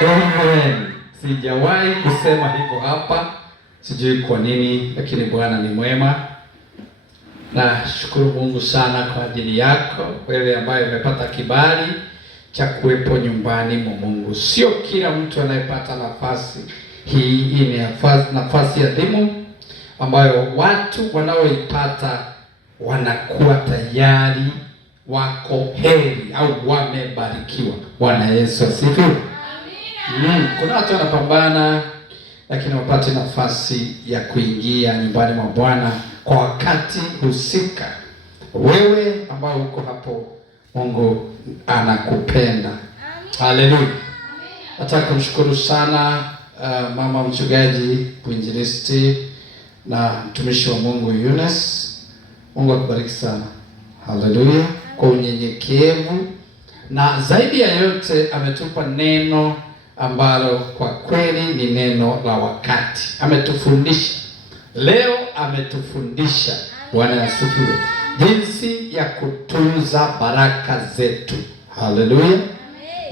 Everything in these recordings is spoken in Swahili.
Amen. Sijawahi kusema hivyo hapa, sijui kwa nini, lakini Bwana ni mwema. Na shukuru Mungu sana kwa ajili yako wewe ambaye umepata kibali cha kuwepo nyumbani mwa Mungu. Sio kila mtu anayepata nafasi hii. Hii ni nafasi adhimu ambayo watu wanaoipata wanakuwa tayari, wako heri au wamebarikiwa. Bwana Yesu asifiwe. Kuna watu wanapambana lakini wapate nafasi ya kuingia nyumbani mwa Bwana kwa wakati husika. Wewe ambao uko hapo, Mungu anakupenda. Haleluya. Nataka kumshukuru sana mama mchungaji, mwinjilisti na mtumishi wa Mungu Eunice. Mungu akubariki sana. Haleluya. Kwa unyenyekevu na zaidi ya yote ametupa neno ambalo kwa kweli ni neno la wakati. Ametufundisha leo, ametufundisha, Bwana asifiwe, jinsi ya kutunza baraka zetu. Haleluya.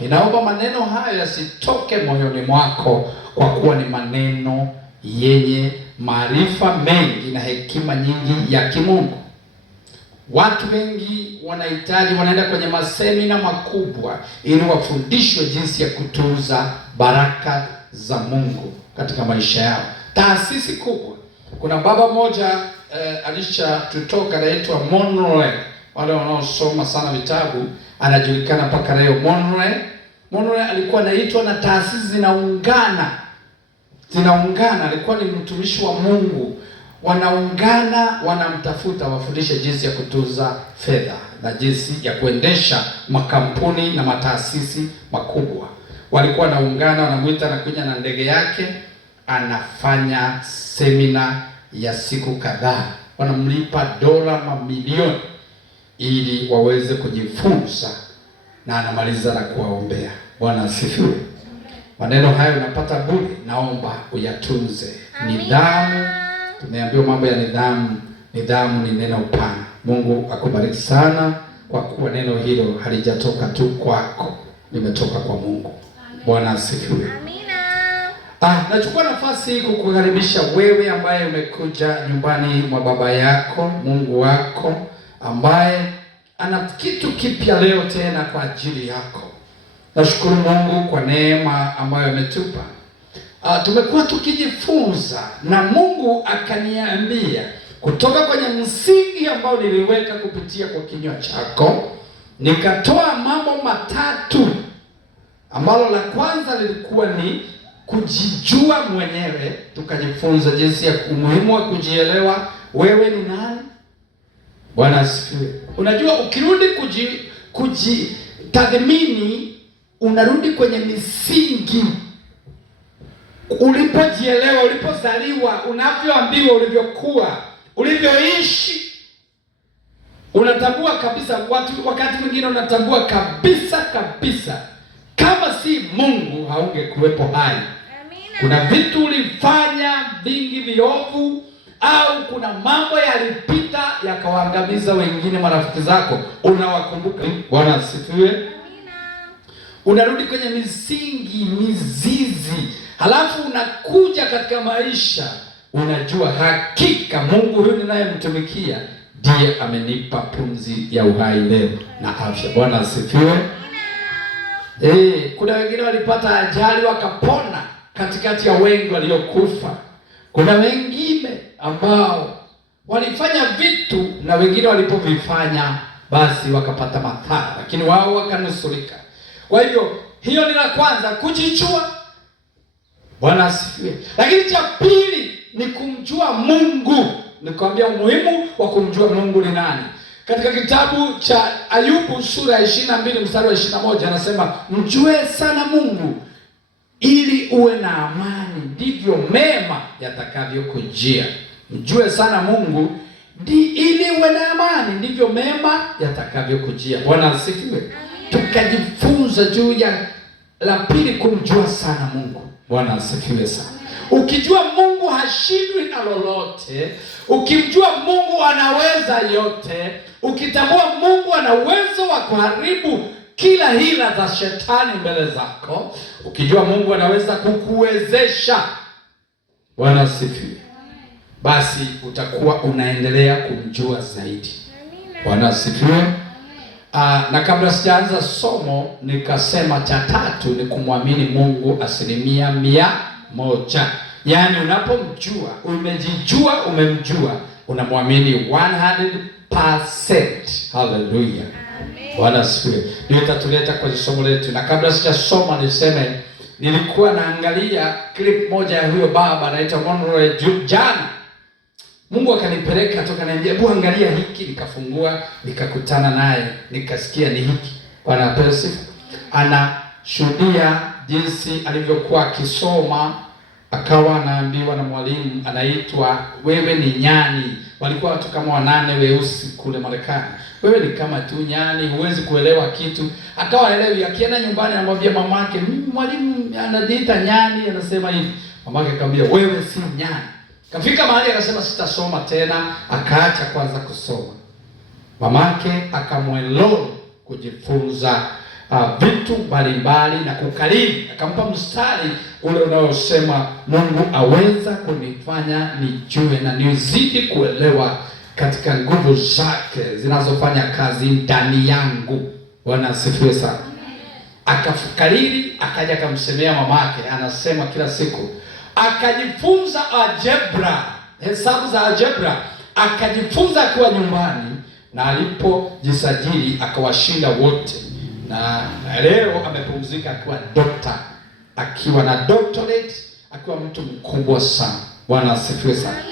Ninaomba maneno hayo yasitoke moyoni mwako, kwa kuwa ni maneno yenye maarifa mengi na hekima nyingi ya kimungu. Watu wengi wanahitaji, wanaenda kwenye masemina makubwa ili wafundishwe jinsi ya kutunza baraka za Mungu katika maisha yao. Taasisi kubwa. Kuna baba mmoja alishatutoka, anaitwa Monroe. Wale wanaosoma sana vitabu anajulikana mpaka leo. Monroe alikuwa anaitwa na taasisi zinaungana. Alikuwa ni mtumishi wa Mungu. Wanaungana, wanamtafuta wafundishe jinsi ya kutunza fedha na jinsi ya kuendesha makampuni na mataasisi makubwa. Walikuwa wanaungana, wanamuita na kuja na ndege yake, anafanya semina ya siku kadhaa. Wanamlipa dola mamilioni ili waweze kujifunza, na anamaliza na kuwaombea. Bwana asifiwe. Maneno hayo unapata bure, naomba uyatunze. Nidhamu. Tumeambiwa mambo ya nidhamu. Nidhamu ni neno upana. Mungu akubariki sana, kwa kuwa neno hilo halijatoka tu kwako, limetoka kwa Mungu. Bwana asifiwe. Amina. Nachukua nafasi hii kukukaribisha wewe ambaye umekuja nyumbani mwa baba yako, Mungu wako, ambaye ana kitu kipya leo tena kwa ajili yako. Nashukuru Mungu kwa neema ambayo ametupa. Tumekuwa tukijifunza na Mungu akaniambia kutoka kwenye msingi ambao niliweka kupitia kwa kinywa chako, nikatoa mambo matatu, ambalo la kwanza lilikuwa ni kujijua mwenyewe. Tukajifunza jinsi ya umuhimu wa kujielewa wewe ni nani. Bwana asifiwe. Unajua, ukirudi kujitathmini, unarudi kwenye misingi. Ulipojielewa, ulipozaliwa, unavyoambiwa, ulivyokuwa, ulivyoishi, unatambua kabisa. Wakati mwingine unatambua kabisa kama si Mungu haungekuwepo hai. Amina. Kuna vitu ulifanya vingi viovu, au kuna mambo yalipita yakawaangamiza wengine, marafiki zako, unawakumbuka. Bwana asifiwe. Amina. Unarudi kwenye mizizi. Halafu unakuja katika maisha, unajua hakika Mungu huyu ninayemtumikia ndiye amenipa pumzi ya uhai leo na afya. Bwana asifiwe. Kuna wengine walipata ajali wakapona katikati ya wengi waliokufa. Kuna wengine ambao walifanya vitu na wengine walipovifanya basi wakapata madhara, lakini wao wakanusurika. Kwa hivyo hiyo ni la kwanza, kujijua. Bwana asifiwe. Lakini cha pili ni kumjua Mungu. Nikwambia umuhimu wa kumjua Mungu ni nani. Katika kitabu cha Ayubu sura ya 22 mstari wa 21 anasema, mjue sana Mungu ili uwe na amani, ndivyo mema yatakavyokujia. Mjue sana Mungu ili uwe na amani, ndivyo mema yatakavyokujia. Bwana asifiwe. Tukajifunza juu ya la pili, kumjua sana Mungu. Bwana asifiwe sana. Ukijua Mungu hashindwi na lolote, ukimjua Mungu anaweza yote, ukitambua Mungu ana uwezo wa kuharibu kila hila za shetani mbele zako, ukijua Mungu anaweza kukuwezesha. Bwana asifiwe. Basi utakuwa unaendelea kumjua zaidi. Bwana asifiwe. Na kabla sijaanza somo, nikasema cha tatu ni kumwamini Mungu 100%. Yaani unapomjua, umejijua, umemjua, unamwamini 100%. Haleluya. Bwana asifiwe. Ndio itatuleta kwenye somo letu. Na kabla sijasoma niseme, nilikuwa naangalia clip moja ya huyo baba anaitwa Monroe jana. Mungu akanipeleka toka niambia, hebu angalia hiki, nikafungua, nikakutana naye, nikasikia ni hiki. Bwana Percy anashuhudia jinsi alivyokuwa akisoma, akawa anaambiwa na mwalimu anaitwa, wewe ni nyani. Walikuwa watu kama 8 weusi kule Marekani. Wewe ni kama tu nyani, huwezi kuelewa kitu. Akawa elewi, akienda nyumbani anamwambia mamake, mwalimu anajiita nyani, anasema hivi. Mamake akamwambia, wewe si nyani. Kafika mahali akasema sitasoma tena, akaacha kwanza kusoma. Mamake akamwelolo kujifunza vitu mbalimbali na kukariri. Akampa mstari ule unaosema, Mungu aweza kunifanya nijue na nizidi kuelewa katika nguvu zake zinazofanya kazi ndani yangu. Bwana asifiwe sana. Akafukariri, akaja akamsemea mamake, anasema kila siku akajifunza algebra, hesabu za algebra, akajifunza akiwa nyumbani, na alipojisajili akawashinda wote, na leo amepumzika akiwa doctor, akiwa na doctorate, akiwa mtu mkubwa sana. Bwana asifiwe sana.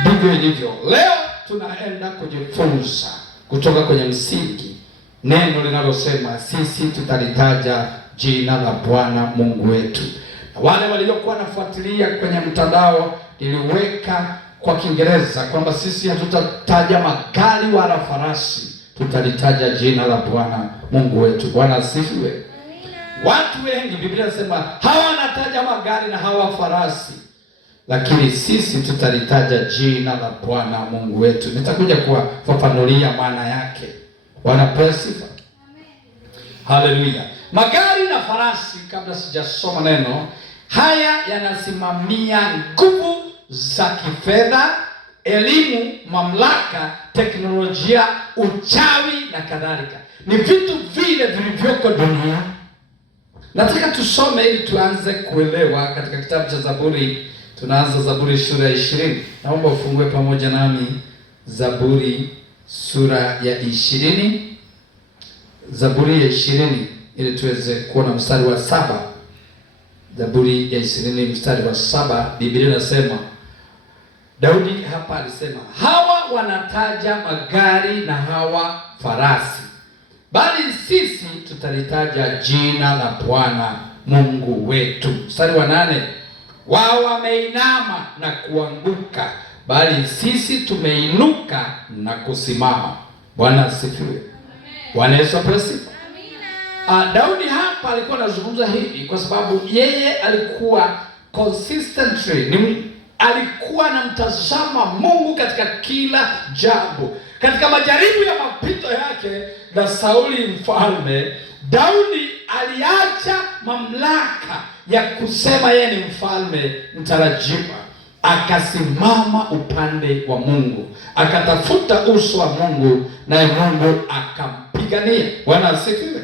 Ndivyo ilivyo. Leo tunaenda kujifunza kutoka kwenye msingi, neno linalosema sisi tutalitaja jina la Bwana Mungu wetu. Wale waliokuwa nafuatilia kwenye mtandao, niliweka kwa Kiingereza kwamba sisi hatutataja magari wala farasi, tutalitaja jina la Bwana Mungu wetu. Bwana asifiwe. Watu wengi Biblia inasema hawanataja magari na hawa farasi, lakini sisi tutalitaja jina la Bwana Mungu wetu. Nitakuja kuwafafanulia maana yake. Bwana asifiwe. Haleluya. Magari na farasi, kabla sijasoma neno, haya yanasimamia nguvu za kifedha, elimu, mamlaka, teknolojia, uchawi na kadhalika. Ni vitu vile vilivyoko dunia. Nataka tusome ili tuanze kuelewa katika kitabu cha Zaburi. Tunaanza Zaburi sura ya 20. Naomba ufungue pamoja nami Zaburi sura ya 20. Zaburi ya 20 ili tuweze kuona mstari wa 7. Zaburi ya 20 mstari wa 7, Biblia inasema, Daudi hapa alisema, hawa wanataja magari na hawa farasi, bali sisi tutalitaja jina la Bwana Mungu wetu. Mstari wa 8, wao wameinama na kuanguka, bali sisi tumeinuka na kusimama. Bwana asifiwe. Bwana Yesu asifiwe. Daudi hapa alikuwa anazungumza hivi kwa sababu yeye alikuwa consistently, alikuwa anamtazama Mungu katika kila jambo. Katika majaribu ya mapito yake na Sauli mfalme, Daudi aliacha mamlaka ya kusema yeye ni mfalme mtarajiwa, akasimama upande wa Mungu, akatafuta uso wa Mungu, naye Mungu akampigania. Bwana asifiwe.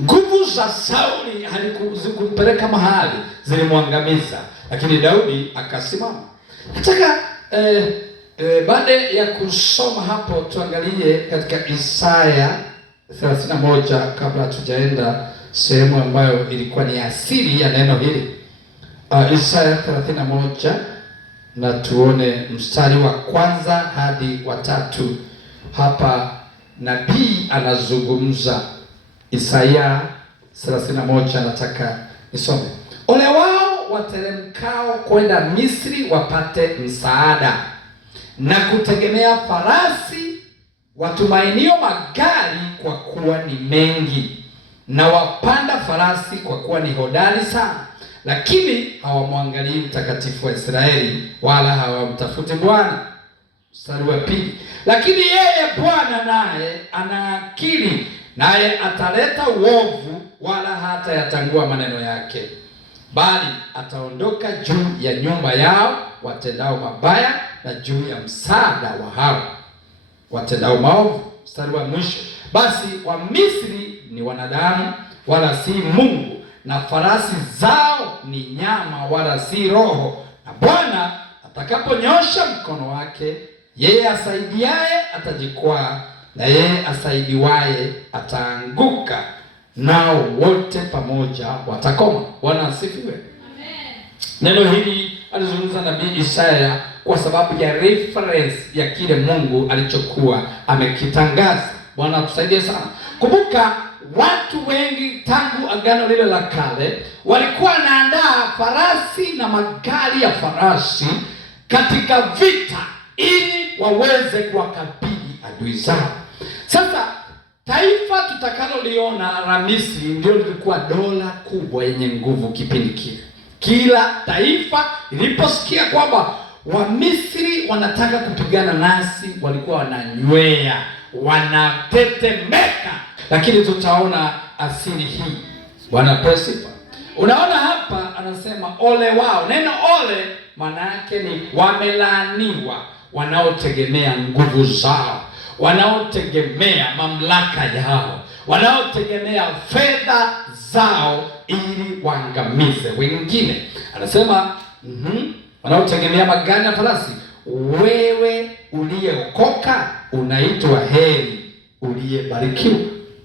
Nguvu za Sauli hazikumpeleka mahali, zilimwangamiza, lakini Daudi akasimama. Nataka baada ya kusoma hapo, tuangalie katika Isaya 31 kabla tujaenda sehemu ambayo ilikuwa ni asili ya neno hili. Isaya 31, na tuone mstari wa 1 hadi wa 3. Hapa nabii anazungumza. Isaya 31 nataka nisome. Ole wao wateremkao kwenda Misri wapate msaada, na kutegemea farasi, watumainio magari kwa kuwa ni mengi, na wapanda farasi kwa kuwa ni hodari sana, lakini hawamwangalii mtakatifu wa Israeli, wala hawamtafuti Bwana. Mstari wa 2, lakini yeye Bwana naye ana akili, naye ataleta uovu, wala hata yatangua maneno yake, bali ataondoka juu ya nyumba yao watendao mabaya, na juu ya msaada wa hao watendao maovu. Mstari wa mwisho, basi Wamisri ni wanadamu wala si Mungu, na farasi zao ni nyama wala si roho. Na Bwana atakaponyosha mkono wake, yeye asaidiaye atajikwaa, na yeye asaidiwaye ataanguka, nao wote pamoja watakoma. Bwana asifiwe. Amen. Neno hili alizungumza nabii Isaya kwa sababu ya reference ya kile Mungu alichokuwa amekitangaza. Bwana atusaidie sana. Kumbuka, watu wengi tangu Agano lile la kale walikuwa wanaandaa farasi na magari ya farasi katika vita ili waweze kuwakabili adui zao. Sasa taifa tutakaloliona la Misri ndio lilikuwa dola kubwa yenye nguvu kipindi kile. Kila taifa iliposikia kwamba Wamisri wanataka kupigana nasi, walikuwa wananywea, wanatetemeka. Lakini tutaona asili hii. Bwana pesifa. Unaona hapa anasema ole wao. Neno ole maana yake ni wamelaaniwa wanaotegemea nguvu zao, wanaotegemea mamlaka yao, wanaotegemea fedha zao ili waangamize wengine. Anasema wanaotegemea magari na farasi. Wewe uliyeokoka unaitwa heri, uliyebarikiwa.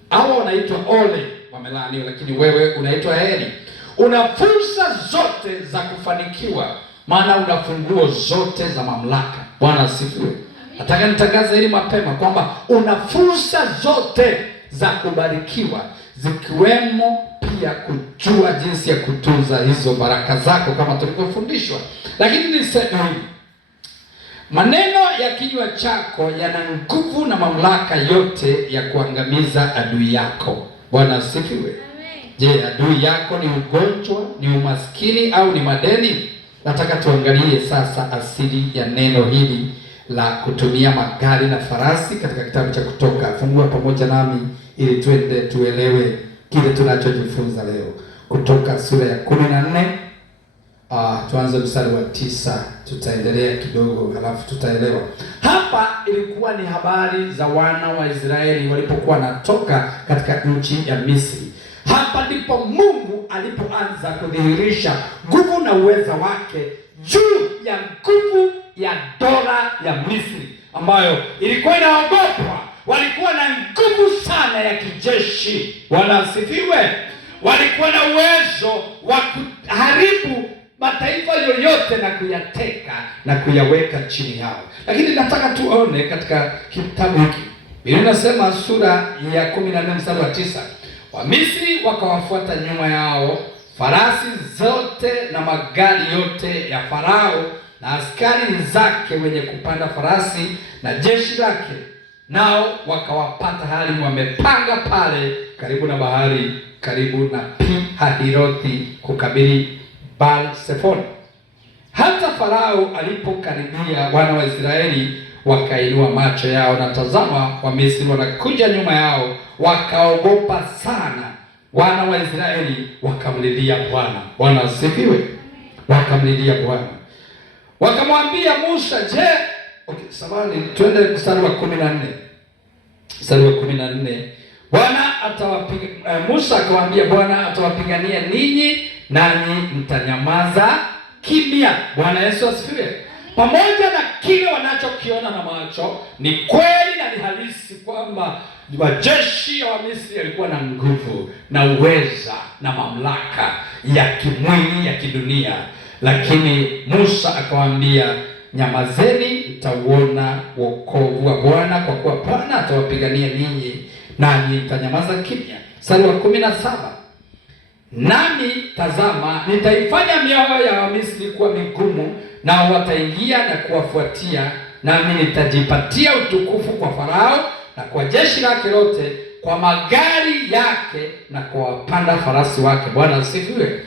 Hao wanaitwa ole, wamelaaniwa, lakini wewe unaitwa heri. Una fursa zote za kufanikiwa, maana una funguo zote za mamlaka. Bwana asifiwe. Nataka nitangaze hili mapema kwamba una fursa zote za kubarikiwa, zikiwemo pia kujua jinsi ya kutunza hizo baraka zako kama tulivyofundishwa. Lakini niseme hivi, maneno ya kinywa chako yana nguvu na mamlaka yote ya kuangamiza adui yako. Bwana asifiwe. Je, adui yako ni ugonjwa, ni umaskini au ni madeni? Nataka tuangalie sasa asili ya neno hili la kutumia magari na farasi katika kitabu cha Kutoka. Fungua pamoja nami ili twende tuelewe kile tunachojifunza leo. Kutoka sura ya 14. Tuanze mstari wa 9, tutaendelea kidogo halafu tutaelewa. Hapa ilikuwa ni habari za wana wa Israeli walipokuwa natoka katika nchi ya Misri. Hapa ndipo Mungu alipoanza kudhihirisha nguvu na uweza wake juu ya nguvu ya dola ya Misri ambayo ilikuwa inaogopwa. Walikuwa na nguvu sana ya kijeshi. Bwana asifiwe. Walikuwa na uwezo wa kuharibu mataifa yoyote na kuyateka na kuyaweka chini yao. Lakini nataka tuone katika kitabu hiki. Biblia inasema sura ya 14 mstari wa 9. Wamisri wakawafuata nyuma yao, farasi zote na magari yote ya Farao na askari zake wenye kupanda farasi na jeshi lake, nao wakawapata hali wamepanga pale karibu na bahari, karibu na Pi-Hahirothi kukabili Baal-Sefoni. Hata Farao alipokaribia, wana wa Israeli wakainua macho yao, na tazama, Wamisri wanakuja nyuma yao. Wakaogopa sana. Wana wa Israeli wakamlilia Bwana. Bwana asifiwe. Wakamlilia Bwana, wakamwambia Musa, twende mstari wa 14. Mstari wa 14. Musa akawaambia, Bwana atawapigania ninyi, nanyi mtanyamaza kimya. Bwana Yesu asifiwe. Pamoja na kile wanachokiona na macho, ni kweli na ni halisi kwamba majeshi ya Wamisri yalikuwa na nguvu na uweza na mamlaka ya kimwili ya kidunia. Lakini Musa akawaambia, nyamazeni, mtauona wokovu wa Bwana, kwa kuwa Bwana atawapigania ninyi, nanyi mtanyamaza kimya. Mstari wa 17. Nami tazama, nitaifanya mioyo ya Wamisri kuwa migumu, nao wataingia na kuwafuatia, nami nitajipatia utukufu kwa Farao na kwa jeshi lake lote, kwa magari yake na kwa wapanda farasi wake. Bwana asifiwe.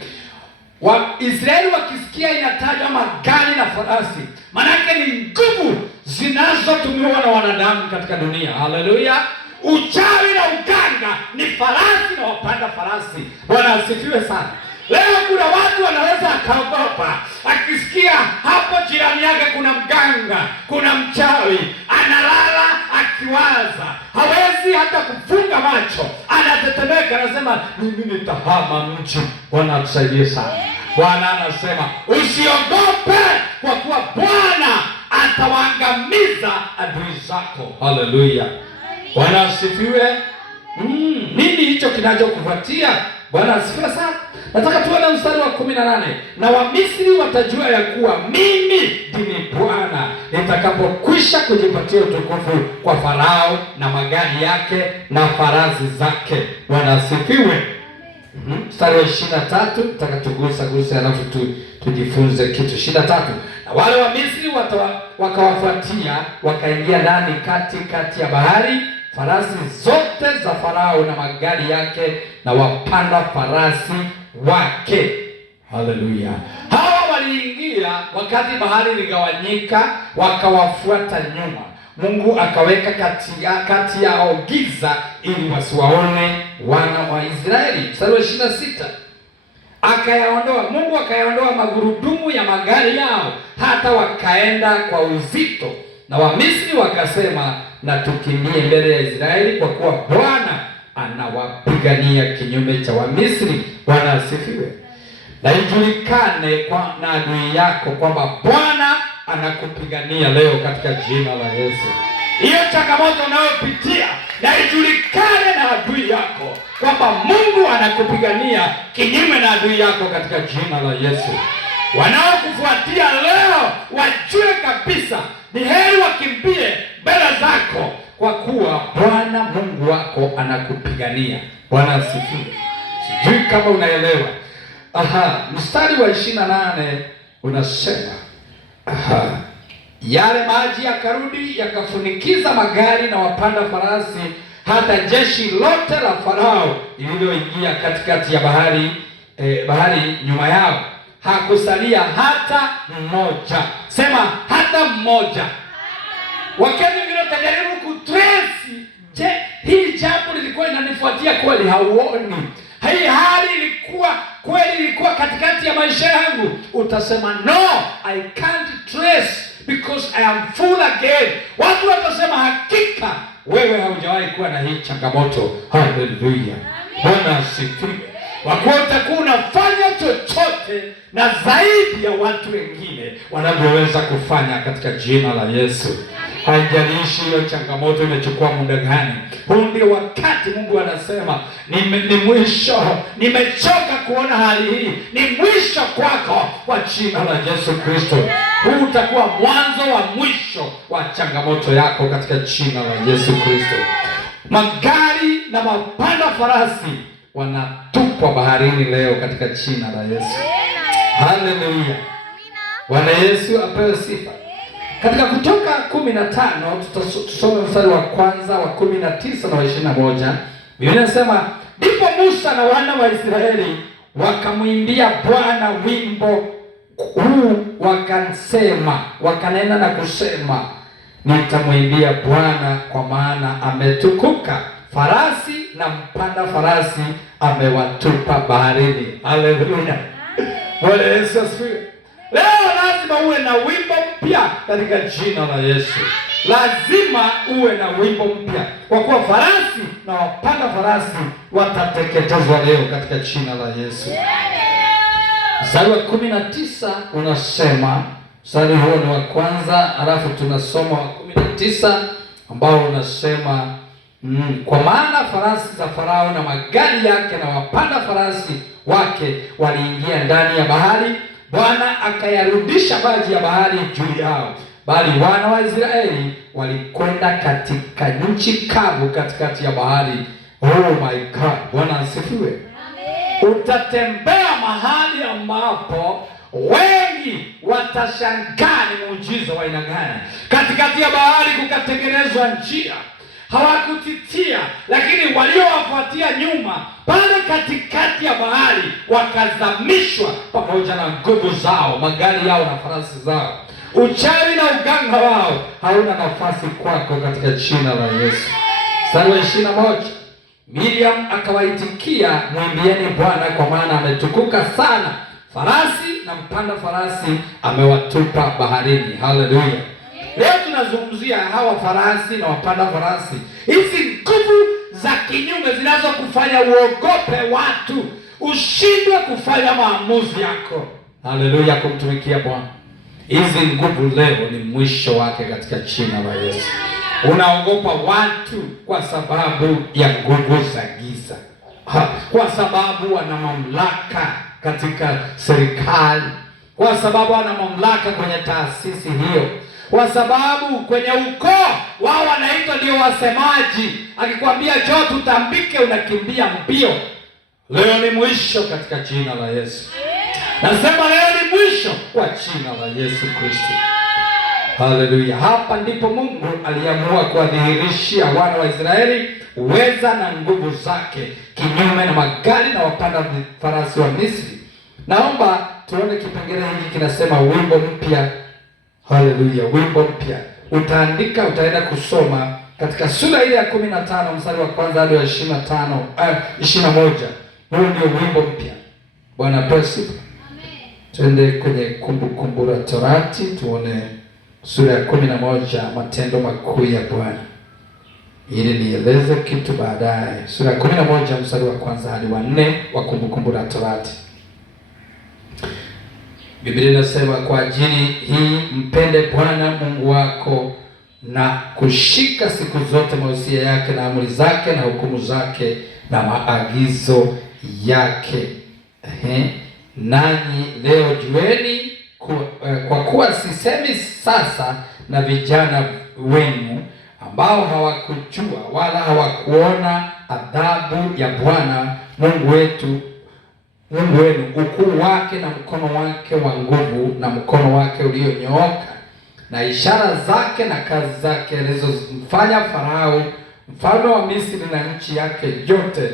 Waisraeli wakisikia inatajwa magari na farasi, manake ni nguvu zinazotumiwa na wanadamu katika dunia. Haleluya. Uchawi na uganga ni farasi na wapanda farasi. Bwana asifiwe sana. Leo kuna watu wanaweza akaogopa akisikia hapo jirani yake kuna mganga, kuna mchawi, analala akiwaza, hawezi hata kufunga macho, anatetemeka, anasema mimi nitahama mji. Bwana atusaidie sana. Bwana anasema usiogope, kwa kuwa Bwana atawaangamiza adui zako. Haleluya. Bwana asifiwe. Nini hicho kinachokufuatia? Bwana asifiwe sana. Nataka tuone mstari wa 18. Na Wamisri watajua ya kuwa mimi ndimi Bwana nitakapokwisha kujipatia utukufu kwa Farao na magari yake na farasi zake. Bwana asifiwe. Mstari wa 23 nataka tugusa alafu tujifunze kitu. 23. Na wale wa Misri wakawafuatia, wakaingia ndani katikati ya bahari, farasi zote za Farao na magari yake na wapanda farasi wake. Haleluya. Hawa waliingia wakati bahari ligawanyika, wakawafuata nyuma. Mungu akaweka kati yao giza ili wasiwaone wana wa Israeli. Mstari wa 26. Mungu akayaondoa magurudumu ya magari yao hata wakaenda kwa uzito. Na Wamisri wakasema, na tukimbie mbele ya Israeli, kwa kuwa Bwana anawapigania kinyume cha Wamisri. Bwana asifiwe. Na ijulikane na adui yako kwamba Bwana anakupigania leo katika jina la Yesu. Hiyo changamoto unayopitia, na ijulikane na adui yako kwamba Mungu anakupigania kinyume na adui yako katika jina la Yesu. Wanaokufuatia leo wajue kabisa ni heri wakimbie mbele zako, kwa kuwa Bwana Mungu wako anakupigania. Bwana asifiwe. Sijui kama unaelewa. Mstari wa 28 unasema, yale maji yakarudi yakafunikiza magari na wapanda farasi, hata jeshi lote la Farao lililoingia katikati ya bahari nyuma yao, hakusalia hata mmoja. Sema hata mmoja. Wakati vile utajaribu kutrace, je, hii jambo lilikuwa inanifuatia kweli? Hauoni. Hii hali ilikuwa katikati ya maisha yangu. Utasema no, I can't trace because I am full again. Watu watasema hakika wewe haujawahi kuwa na hii changamoto. Haleluya. Bwana asifiwe. Wakuwa utakuwa unafanya chochote na zaidi ya watu wengine wanavyoweza kufanya katika jina la Yesu. Haijalishi hiyo changamoto imechukua muda gani. Huu ndio wakati Mungu anasema ni mwisho. Nimechoka kuona hali hii. Ni mwisho kwako kwa jina la Yesu Kristo. Huu utakuwa mwanzo wa mwisho wa changamoto yako katika jina la Yesu Kristo. Magari na mapanda farasi wanatupwa baharini leo katika jina la Yesu. Haleluya. Bwana Yesu apewe sifa. Katika Kutoka 15 tutasoma mstari wa kwanza wa 19 na wa 21. Biblia inasema, ndipo Musa na wana wa Israeli wakamwimbia Bwana wimbo huu, wakanena na kusema, nitamwimbia Bwana kwa maana ametukuka, farasi na mpanda farasi amewatupa baharini. Haleluya. Bwana Yesu asifiwe. Leo lazima uwe na wimbo mpya katika jina la Yesu. Lazima uwe na wimbo mpya, kwa kuwa farasi na wapanda farasi watateketezwa leo katika jina la Yesu. Mstari wa 19 unasema, mstari huo ni wa kwanza, alafu tunasoma wa 19 ambao unasema, kwa maana farasi za Farao na magari yake na wapanda farasi wake waliingia ndani ya bahari, Bwana akayarudisha maji ya bahari juu yao, bali wana wa Israeli walikwenda katika nchi kavu katikati ya bahari. Oh my God. Bwana asifiwe. Utatembea mahali ambapo wengi watashangaa ni muujiza wa aina gani. Katikati ya bahari kukatengenezwa njia. Hawakutitia, lakini waliowafuatia nyuma pale katikati ya bahari wakazamishwa pamoja na nguvu zao, magari yao na farasi zao. Uchawi na uganga wao hauna nafasi kwako katika jina la Yesu. Mstari wa 21, Miriam akawaitikia, mwimbieni Bwana kwa maana ametukuka sana, farasi na mpanda farasi amewatupa baharini. Haleluya. Leo tunazungumzia hawa farasi na wapanda farasi, hizi nguvu za kinyume zinazokufanya uogope watu, ushindwe kufanya maamuzi yako. Haleluya, kumtumikia Bwana. Hizi nguvu leo ni mwisho wake katika jina la Yesu. Unaogopa watu kwa sababu ya nguvu za giza, kwa sababu wana mamlaka katika serikali, kwa sababu wana mamlaka kwenye taasisi hiyo, kwa sababu kwenye ukoo wao wanaitwa ndio wasemaji. Akikwambia njoo tutambike, unakimbia mbio. Leo ni mwisho katika jina la Yesu. Nasema leo ni mwisho kwa jina la Yesu Kristo. Haleluya. Hapa ndipo Mungu aliamua kuwadhihirishia wana wa Israeli uweza na nguvu zake kinyume na magari na wapanda farasi wa Misri. Naomba tuone kipengele hiki kinasema wimbo mpya. Haleluya, wimbo mpya. Utaandika, utaenda kusoma katika sura ile ya 15 mstari wa kwanza hadi wa 21. Huo ndio wimbo mpya. Bwana pesi. Twende kwenye Kumbukumbu la Torati tuone sura ya 11, matendo makuu ya Bwana, ili nieleze kitu baadaye. Sura ya 11 mstari wa kwanza hadi wa 4 wa Kumbukumbu la Torati. Biblia inasema, kwa ajili hii mpende Bwana Mungu wako na kushika siku zote mausia yake na amri zake na hukumu zake na maagizo yake. Nanyi leo jueni kwa kuwa sisemi sasa na vijana wenu ambao hawakujua wala hawakuona adhabu ya Bwana Mungu wenu, ukuu wake na mkono wake wa nguvu na mkono wake ulionyooka na ishara zake na kazi zake alizomfanya Farao mfalme wa Misri na nchi yake yote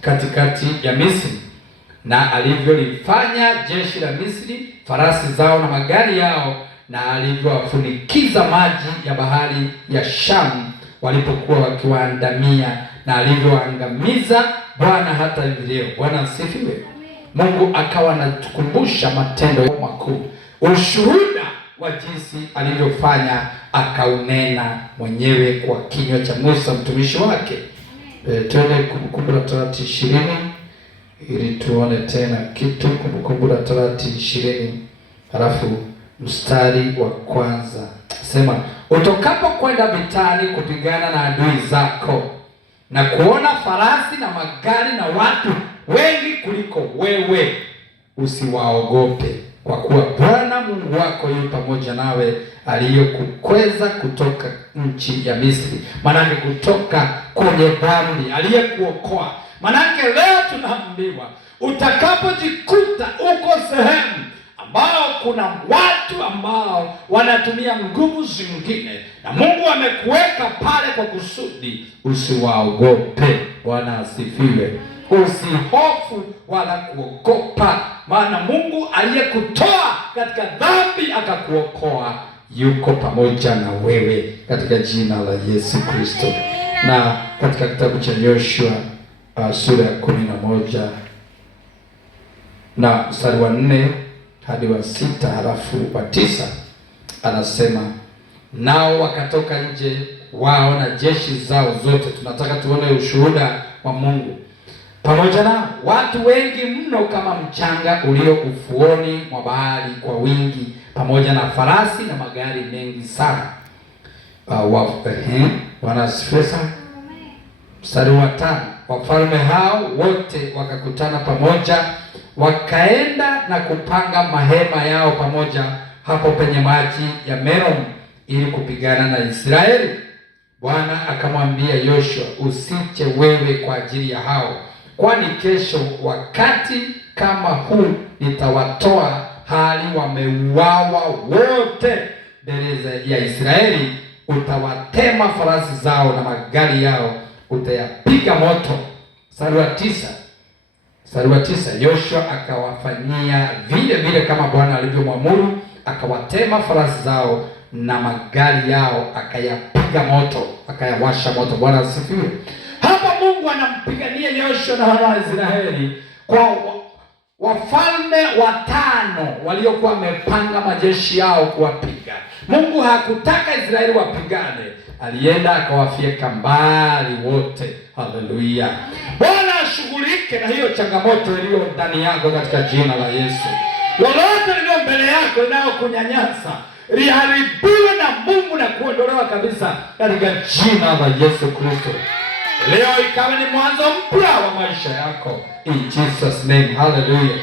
katikati ya Misri, na alivyolifanya jeshi la Misri, farasi zao na magari yao, na alivyowafunikiza maji ya bahari ya Shamu walipokuwa wakiwaandamia, na alivyoangamiza Bwana hata hivi leo. Bwana asifiwe. Mungu akawa anatukumbusha matendo makuu, ushuhuda wa jinsi alivyofanya, akaunena mwenyewe kwa kinywa cha Musa mtumishi wake. Twende Kumbukumbu la Torati 20 ili tuone tena kitu. Kumbukumbu la Torati 20 halafu mstari wa kwanza. Sema, utokapo kwenda vitani kupigana na adui zako na kuona farasi na magari na watu wengi kuliko wewe, usiwaogope, kwa kuwa Bwana Mungu wako yu pamoja nawe, aliyokukweza kutoka nchi ya Misri. Manake kutoka kwenye dhambi, aliyekuokoa. Manake leo tunaambiwa utakapojikuta uko sehemu ambao kuna watu ambao wanatumia nguvu zingine na Mungu amekuweka pale kwa kusudi, usiwaogope. Bwana asifiwe. Usihofu wala kuogopa, maana Mungu aliyekutoa katika dhambi akakuokoa yuko pamoja na wewe katika jina la Yesu Kristo. Na katika kitabu cha Yoshua sura ya 11 na mstari wa 4 hadi wa 6 halafu wa 9 anasema, nao wakatoka nje wao na jeshi zao zote. Tunataka tuone ushuhuda wa Mungu pamoja na watu wengi mno kama mchanga ulio ufuoni mwa bahari, kwa wingi, pamoja na farasi na magari mengi sana. Wanasifiwa sana. Mstari wa 5, wafalme hao wote wakakutana pamoja, wakaenda na kupanga mahema yao pamoja hapo penye maji ya Merom ili kupigana na Israeli. Bwana akamwambia Yoshua, usiche wewe kwa ajili ya hao, kwani kesho wakati kama huu nitawatoa hali wameuawa wote mbele ya Israeli. Utawatema farasi zao na magari yao utayapiga moto. Mstari wa 9, Yoshua akawafanyia vile vile kama Bwana alivyomwamuru, akawatema farasi zao na magari yao akayapiga akapiga moto, akayawasha moto. Bwana asifiwe. Hapa Mungu anampigania Yoshua na wana wa Israeli kwa wafalme watano waliokuwa wamepanga majeshi yao kuwapiga. Mungu hakutaka Israeli wapigane, alienda akawafyeka mbali wote. Haleluya. Bwana ashughulike na hiyo changamoto iliyo ndani yako katika jina la Yesu. Lolote lililo mbele yako linalokunyanyasa liharibiwe na Mungu na kuondolewa kabisa katika jina la Yesu Kristo. Leo ikawa ni mwanzo mpya wa maisha yako. In Jesus name. Hallelujah.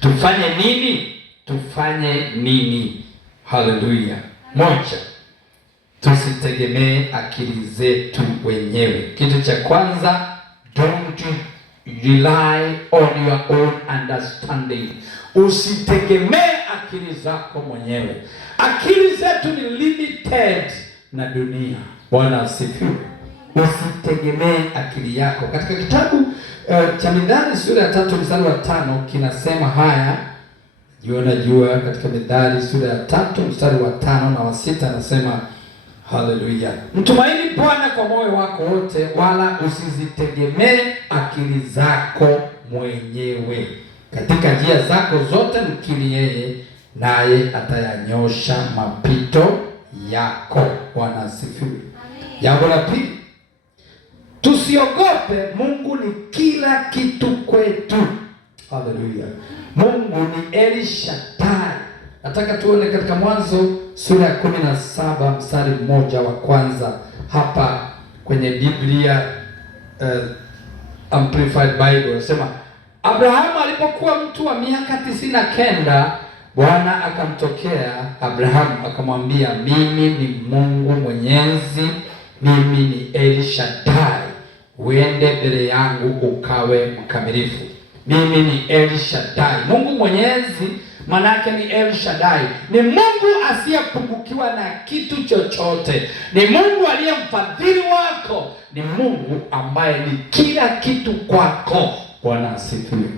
Tufanye nini? Tufanye nini? Hallelujah. Moja, tusitegemee akili zetu wenyewe. Kitu cha kwanza, don't rely on your own understanding. Usitegemee akili zako mwenyewe. Akili zetu ni limited na dunia. Bwana asifiwe. Usitegemee akili yako. Katika kitabu cha Mithali sura ya 3 mstari wa 5 kinasema haya. Jua katika Mithali sura ya 3 mstari wa 5 na wa 6 anasema haleluya. Mtumaini Bwana kwa moyo wako wote, wala usizitegemee akili zako mwenyewe. Katika njia zako zote mkiri yeye, naye atayanyosha mapito yako. Bwana asifiwe. Jambo la pili, tusiogope. Mungu ni kila kitu kwetu. Haleluya. Mungu ni El Shaddai. Nataka tuone katika Mwanzo sura ya 17 mstari mmoja wa kwanza hapa kwenye Biblia Amplified Bible. Nasema Abrahamu alipokuwa mtu wa miaka 99, Bwana akamtokea Abrahamu akamwambia, mimi ni Mungu Mwenyezi, mimi ni El Shaddai, uende mbele yangu ukawe mkamilifu. Mimi ni El Shaddai. Mungu Mwenyezi manake ni El Shaddai. Ni Mungu asiyepungukiwa na kitu chochote. Ni Mungu aliye mfadhili wako. Ni Mungu ambaye ni kila kitu kwako. Bwana asifiwe.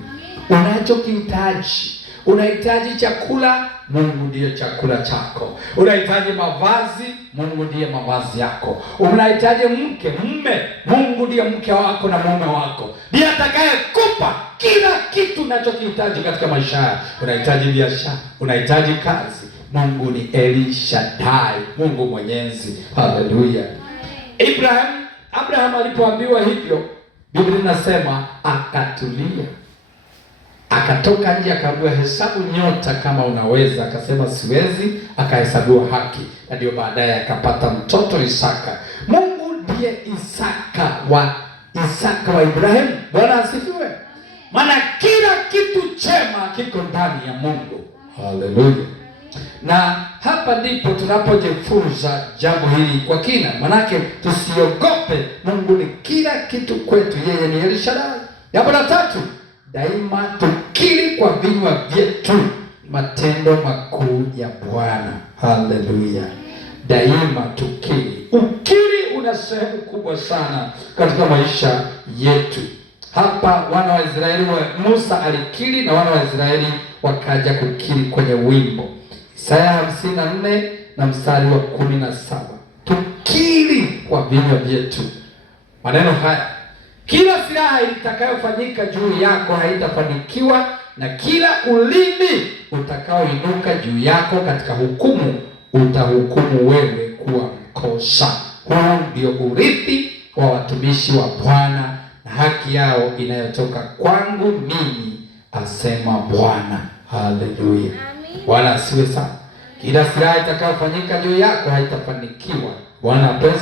Unachokihitaji, unahitaji chakula, Mungu ndiye chakula chako. Unahitaji mavazi, Mungu ndiye mavazi yako. Unahitaji mume, Mungu ndiye mke wako na mume wako. Ndiye atakayekupa kila kitu unachokihitaji katika maisha haya. Unahitaji biashara, unahitaji kazi, Mungu ni El Shaddai, Mungu Mwenyezi. Haleluya. Abraham alipoambiwa hivyo, Biblia inasema akatulia. Akatoka nje akaambiwa hesabu nyota kama unaweza, akasema siwezi, akahesabiwa haki. Na ndio baadaye akapata mtoto Isaka. Mungu ndiye Isaka wa Ibrahimu. Bwana asifiwe. Maana kila kitu chema kiko ndani ya Mungu. Haleluya. Na hapa ndipo tunapojifunza jambo hili kwa kina. Manake tusiogope, Mungu ni kila kitu kwetu, yeye ni El Shaddai. Jambo la tatu, daima tukiri kwa vinywa vyetu matendo makuu ya Bwana. Haleluya. Daima tukiri. Ukiri una sehemu kubwa sana katika maisha yetu. Hapa wana wa Israeli Musa alikiri na wana wa Israeli wakaja kukiri kwenye wimbo. Isaya 54 na mstari wa 17. Tukiri kwa vinywa vyetu. Maneno haya, kila silaha itakayofanyika juu yako haitafanikiwa, na kila ulimi utakaoinuka juu yako katika hukumu utahukumu wewe kuwa mkosa. Huu ndio urithi wa watumishi wa Bwana, na haki yao inayotoka kwangu mimi, asema Bwana. Haleluya. Bwana asiwe sana. Kila silaha itakayofanyika juu yako haitafanikiwa. Bwana apewe.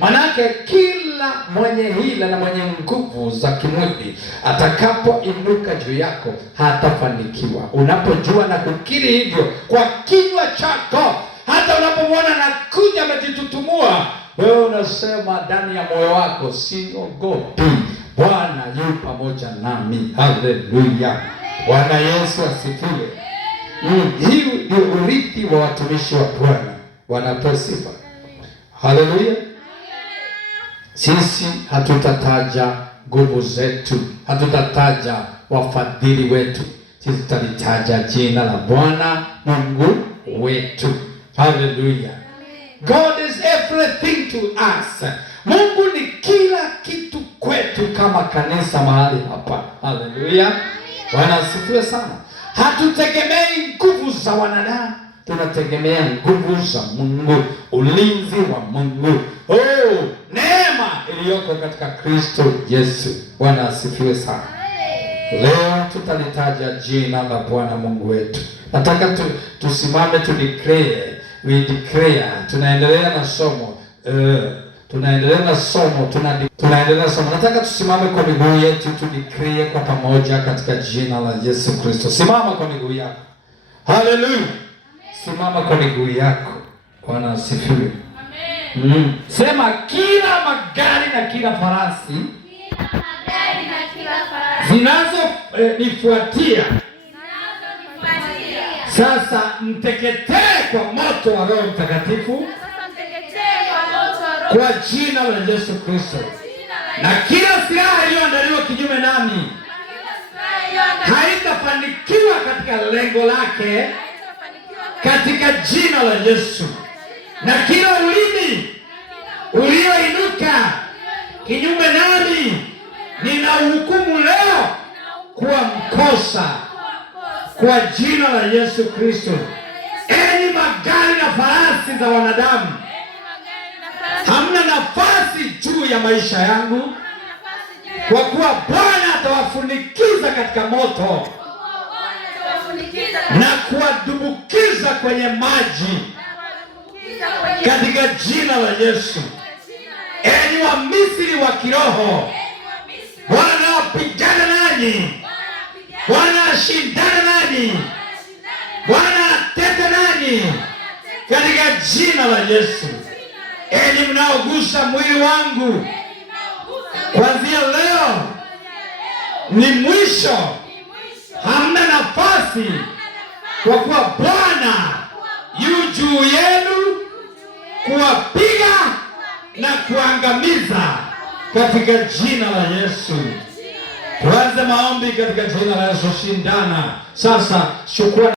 Manake kila mwenye hila na mwenye nguvu za kimwili atakapoinuka juu yako hatafanikiwa. Unapojua na kukiri hivyo kwa kinywa chako, hata unapomwona na kuja amejitutumua, wewe unasema ndani ya moyo wako, siogopi, Bwana yu pamoja nami. Haleluya. Bwana Yesu asifiwe. Hii ndio urithi wa watumishi wa Bwana. Bwana sifa. Haleluya. Sisi hatutataja nguvu zetu, hatutataja wafadhili wetu. Sisi tutalitaja jina la Bwana Mungu wetu. Haleluya. God is everything to us. Mungu ni kila kitu kwetu kama kanisa mahali hapa. Haleluya. Bwana asifiwe sana. Hatutegemei nguvu za wanadamu, tunategemea nguvu za Mungu, ulinzi wa Mungu. Neema iliyoko katika Kristo Yesu. Bwana asifiwe sana. Leo tutalitaja jina la Bwana Mungu wetu. Nataka tusimame we declare. Tunaendelea na somo. Nataka tusimame kwa miguu yetu, declare kwa pamoja katika jina la Yesu Kristo. Simama kwa miguu yako. Haleluya. Simama kwa miguu yako. Bwana asifiwe. Amen. Sema kila magari na kila farasi nifuatia. Sasa mteketee kwa moto wa Roho Mtakatifu kwa jina la Yesu Kristo. Na kila silaha iliyoandaliwa kinyume nami haitafanikiwa katika lengo lake katika jina la Yesu. Na kila ulimi ulioinuka kinyume nami ninauhukumu leo kuwa mkosa kwa jina la Yesu Kristo. Enyi magari na farasi za wanadamu, hamna nafasi juu ya maisha yangu, kwa kuwa Bwana atawafunikiza katika moto na kuwadumbukiza kwenye maji katika jina la Yesu. Enyi wa Misri wa kiroho, Bwana apigana nanyi, Bwana ashindana nanyi, Bwana atete nanyi katika jina la Yesu. Enyi mnaogusa mwili wangu, kuanzia leo ni mwisho, hamna nafasi, kwa kuwa Bwana yu juu yenu kuwapiga na kuangamiza katika jina la Yesu. Tuanze maombi katika jina la Yesu. Shindana sasa. Shukrani.